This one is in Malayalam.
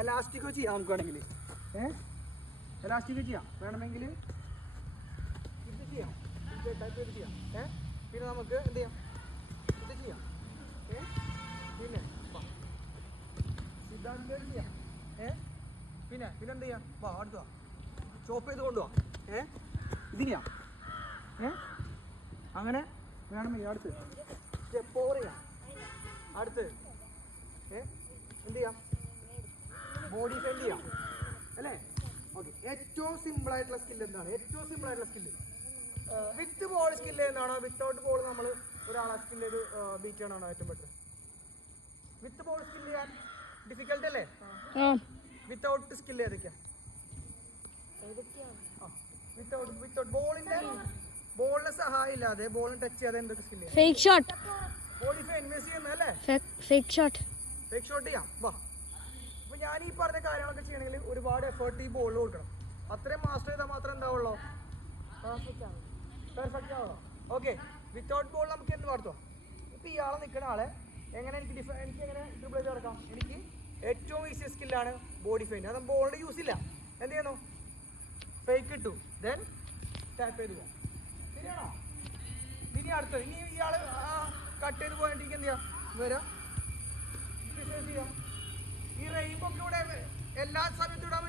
എലാസ്റ്റിക്കോ ചെയ്യാം നമുക്ക് വേണമെങ്കിൽ. എലാസ്റ്റിക് ചെയ്യാം വേണമെങ്കിൽ, ഇത് ചെയ്യാം, ഇത് ടൈപ്പ് ചെയ്ത് ചെയ്യാം. പിന്നെ നമുക്ക് എന്ത് ചെയ്യാം, ഇത് ചെയ്യാം. പിന്നെ സിദ്ധാന്ത ചെയ്യാം. പിന്നെ എന്ത് ചെയ്യാം, വാ അടുത്ത ചോപ്പ് ചെയ്ത് കൊണ്ടുപോവാം. ഇത് ചെയ്യാം. അങ്ങനെ വേണമെങ്കിൽ അടുത്ത് സ്റ്റെപ്പ് ഓവർ ചെയ്യാം. അടുത്ത് എന്ത് ചെയ്യാം, ബോഡി ഫെയിൻ ചെയ്യാം അല്ലേ. ഓക്കെ, ഏറ്റവും സിമ്പിളായിട്ടുള്ള സ്കില്ല് എന്താണ്? ഏറ്റവും സിമ്പിളായിട്ടുള്ള സ്കില്ല് വിത്ത് ബോൾ സ്കില്ല് എന്നാണോ വിത്തൗട്ട് ബോൾ നമ്മൾ ഒരാളെ സ്കില്ല് ചെയ്ത് ബീറ്റ് ചെയ്യണമാണോ ഏറ്റവും ബെറ്റർ? വിത്ത് ബോൾ സ്കില്ല് ചെയ്യാൻ ഡിഫിക്കൽട്ട് അല്ലേ? വിത്തൗട്ട് സ്കില്ല് ഏതൊക്കെയാ? വിത്തൗട്ട് ബോളിന് സഹായം ഇല്ലാതെ ബോളിന് ടച്ച് ചെയ്യാതെ എന്തൊക്കെ skill? Fake shot, body feint invest ചെയ്യുന്നല്ലേ? ഫേക്ക് ഷോട്ട് ചെയ്യാം. വാ, അപ്പൊ ഞാൻ ഈ പറഞ്ഞ കാര്യങ്ങളൊക്കെ ചെയ്യണമെങ്കിൽ ഒരുപാട് എഫേർട്ട് ഈ ബോളിൽ കൊടുക്കണം. അത്രയും മാസ്റ്റർ ചെയ്താൽ മാത്രമേ എന്താവുള്ളൂ, പെർഫെക്റ്റ് ആവുള്ളൂ. ഓക്കെ, വിത്തൗട്ട് ബോൾ നമുക്ക് എന്ത് നടത്തും? ഇപ്പൊ ഇയാളെ നിൽക്കുന്ന ആളെ എങ്ങനെ എനിക്ക് എങ്ങനെ ഡ്രിബിൾ ചെയ്ത് നടക്കാം? എനിക്ക് ഏറ്റവും ഈസി സ്കില്ലാണ് ബോഡി ഫെയിൻ. അത് ബോളിന്റെ യൂസ് ഇല്ല. എന്ത് ചെയ്യണോ, ഫേക്ക് ഇട്ടു, ദെൻ ടാപ്പ് ചെയ്ത് പോവാം. ശരിയാണോ? ഇനി അടുത്തത്, ഇനി ഇയാള് കട്ട് ചെയ്ത് പോയിട്ട് എന്ത് ചെയ്യാം, വരാം ചെയ്യാം. ഈ റെയിൻബോക്കിലൂടെ എല്ലാ സമയത്തും ഇടാൻ